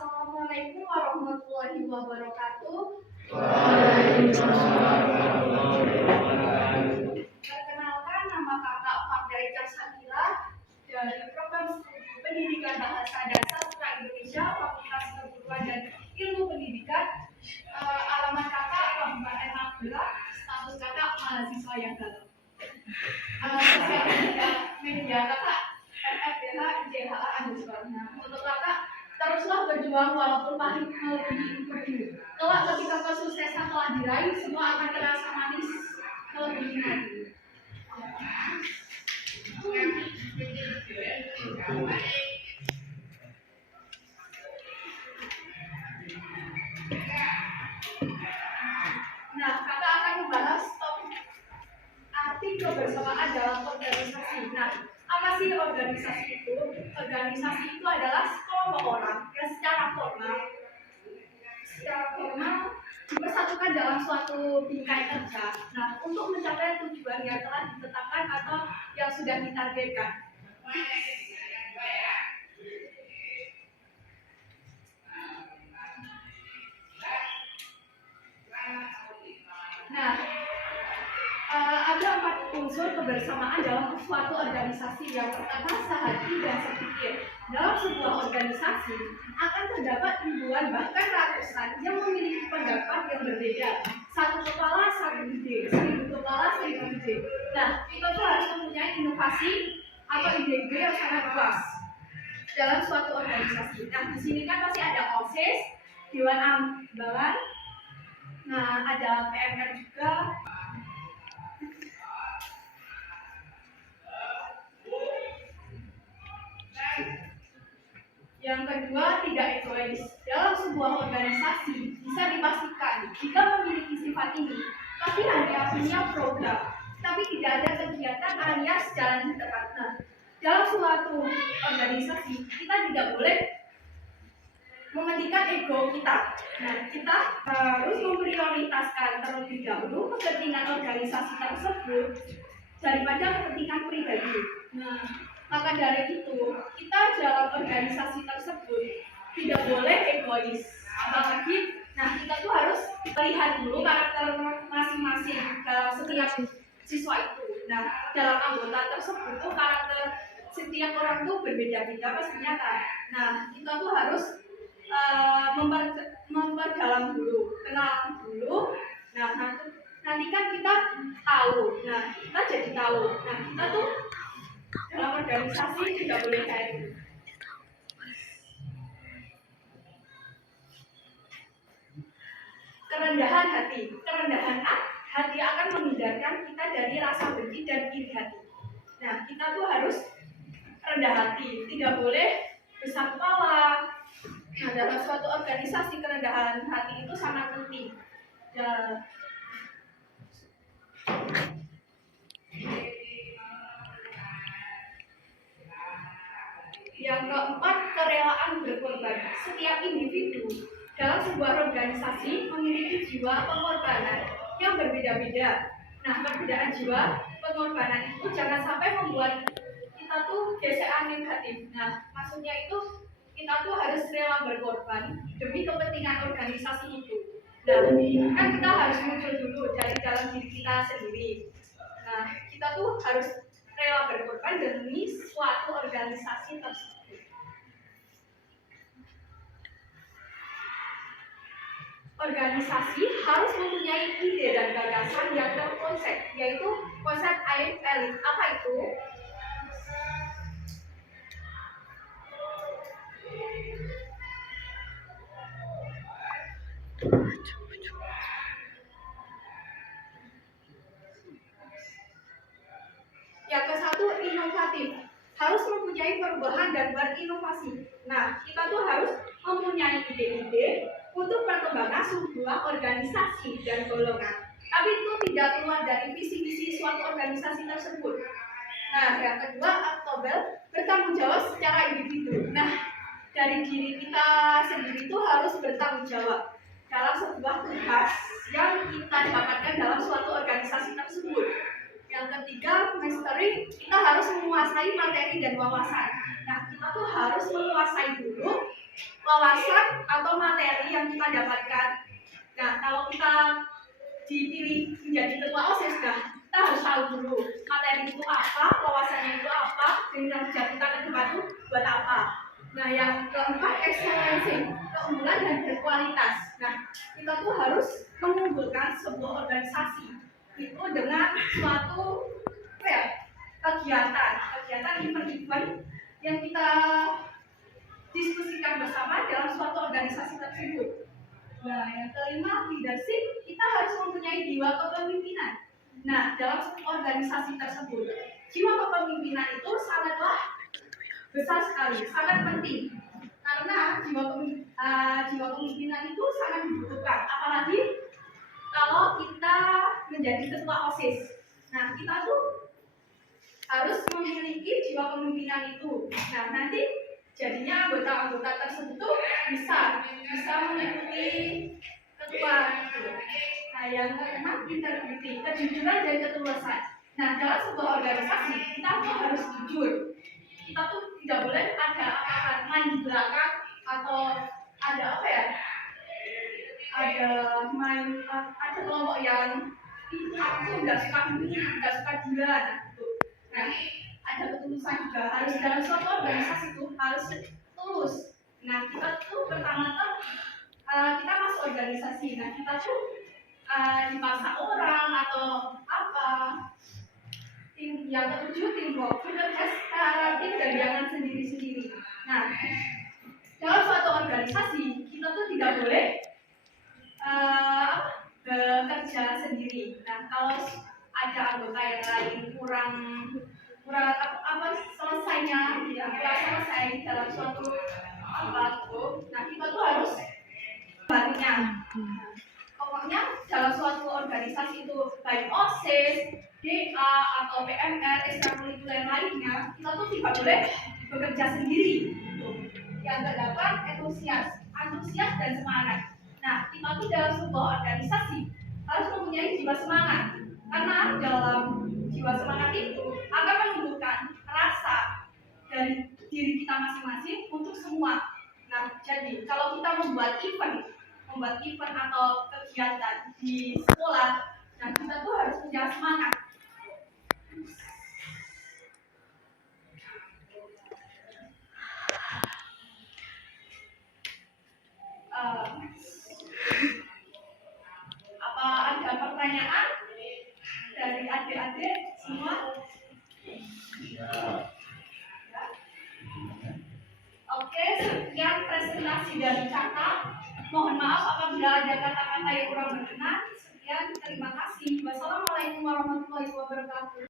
Assalamualaikum warahmatullahi wabarakatuh. Waalaikumsalam warahmatullahi wabarakatuh. Perkenalkan, nama kakak Fardaita Shakila dari Program Studi Pendidikan Bahasa dan Sastra Indonesia, Fakultas Keguruan dan Ilmu Pendidikan. Alamat kakak Kabupaten Magelang, status kakak mahasiswa yang galau. Sosial media kakak FFDH ICHA _. Untuk kakak, teruslah berjuang walaupun pahit melebihi perju. Kelak ketika kesuksesan telah diraih, semua akan terasa manis melebihi nanti. Nah, kakak akan membahas topik arti kebersamaan dalam organisasi. Nah, apa sih organisasi itu? Organisasi itu adalah sekelompok orang yang secara formal dipersatukan dalam suatu bingkai kerja. Nah, untuk mencapai tujuan yang telah ditetapkan atau yang sudah ditargetkan. Nah, ada 4 unsur kebersamaan dalam suatu organisasi. Yang pertama, sehati dan sepikir. Dalam sebuah organisasi akan terdapat ribuan bahkan ratusan yang memiliki pendapat yang berbeda. Satu kepala satu ide, 1000 kepala 1000 ide. Nah, kita tuh harus mempunyai inovasi atau ide-ide yang sangat luas dalam suatu organisasi. Nah, di sini kan pasti ada OSIS, Dewan Ambalan, nah ada PMR juga. Yang kedua, tidak egois. Dalam sebuah organisasi bisa dipastikan jika memiliki sifat ini, tapi hanya punya program, tapi tidak ada kegiatan alias jalan di tempat. Nah, dalam suatu organisasi kita tidak boleh mementingkan ego kita. Nah, kita harus memprioritaskan terlebih dahulu kepentingan organisasi tersebut daripada kepentingan pribadi. Nah, maka dari itu kita dalam organisasi tersebut tidak boleh egois. Apalagi, nah kita tuh harus melihat dulu karakter masing-masing dalam setiap siswa itu. Nah, dalam anggota tersebut tuh karakter setiap orang tuh berbeda-beda pastinya kan. Nah, kita tuh harus memperdalam dulu, kenal dulu. Nah, nanti kan kita tahu. Nah, kita jadi tahu. Nah, kita tuh dalam organisasi tidak boleh kayak gitu. Kerendahan hati. Kerendahan hati akan menghindarkan kita dari rasa benci dan iri hati. Nah, kita tuh harus rendah hati, tidak boleh besar kepala. Nah, dalam suatu organisasi kerendahan hati itu sangat penting. Yang keempat, kerelaan berkorban. Setiap individu dalam sebuah organisasi memiliki jiwa pengorbanan yang berbeda-beda. Nah, perbedaan jiwa pengorbanan itu jangan sampai membuat kita tuh gesekan negatif. Nah, maksudnya itu kita tuh harus rela berkorban demi kepentingan organisasi itu. Nah, kan kita harus muncul dulu dari dalam diri kita sendiri. Nah, kita tuh harus rela berkorban demi suatu organisasi tersebut. Organisasi harus mempunyai ide dan gagasan yang terkonsep, yaitu konsep elit. Apa itu? Yang ke satu, inovatif. Harus mempunyai perubahan dan berinovasi. Nah, kita tuh harus mempunyai ide-ide untuk perkembangan sebuah organisasi dan golongan. Tapi itu tidak keluar dari visi-misi suatu organisasi tersebut. Nah, yang kedua, aktabel, bertanggung jawab secara individu. Nah, dari diri kita sendiri itu harus bertanggung jawab dalam sebuah tugas yang kita dapatkan dalam suatu organisasi tersebut. Yang ketiga, mastery, kita harus menguasai materi dan wawasan. Nah, kita tuh harus menguasai dulu wawasan atau materi yang kita dapatkan. Nah, kalau kita dipilih menjadi ketua OSIS, kita harus tahu dulu materi itu apa, wawasannya itu apa, dan kerja kita ke depan itu buat apa. Nah, yang keempat, eksistensi, keunggulan dan berkualitas. Nah, kita tuh harus mengunggulkan sebuah organisasi itu dengan suatu kegiatan event-event yang kita diskusikan bersama dalam suatu organisasi tersebut. Nah, yang kelima, leadership, kita harus mempunyai jiwa kepemimpinan. Nah, dalam organisasi tersebut, jiwa kepemimpinan itu sangatlah besar sekali, sangat penting. Karena jiwa kepemimpinan itu sangat dibutuhkan, apalagi kalau kita menjadi ketua OSIS. Nah, kita tuh harus memiliki jiwa kepemimpinan itu. Nah, nanti jadinya anggota-anggota tersebut tuh bisa mengikuti ketua itu. Nah, yang keenam, integriti, kejujuran dan ketulusan. Nah, dalam sebuah organisasi kita tuh harus jujur. Kita tuh tidak boleh ada apa-apa main di belakang atau ada ada kelompok yang aku nggak suka ini, nggak suka dia. Nah, ada ketulusan juga, harus dalam suatu organisasi itu harus tulus. Nah, kita tuh pertama-tama kita masuk organisasi. Nah, kita tuh dipaksa orang atau apa. Yang ketujuh, teamwork, tim dan jangan sendiri-sendiri. Nah, dalam suatu organisasi kita tuh tidak boleh bekerja sendiri. Nah, kalau ada anggota yang lain kurang selesainya, ya kurang selesai dalam suatu nah kita tuh harus bantunya. Pokoknya dalam suatu organisasi itu baik OSIS, DA atau PMR, ekstrakurikuler lainnya, kita tuh tidak boleh bekerja sendiri. Yang kedelapan, antusias dan semangat. Nah, kita tuh dalam sebuah organisasi harus mempunyai jiwa semangat, karena dalam jiwa semangat itu akan menumbuhkan rasa dari diri kita masing-masing untuk semua. Nah, jadi kalau kita membuat event atau kegiatan di sekolah, nah kita tuh harus punya semangat. Apa ada pertanyaan dari adik-adik semua? Ya. Oke, sekian presentasi dari Caka. Mohon maaf apabila ada kata-kata yang kurang berkenan. Sekian, terima kasih. Wassalamualaikum warahmatullahi wabarakatuh.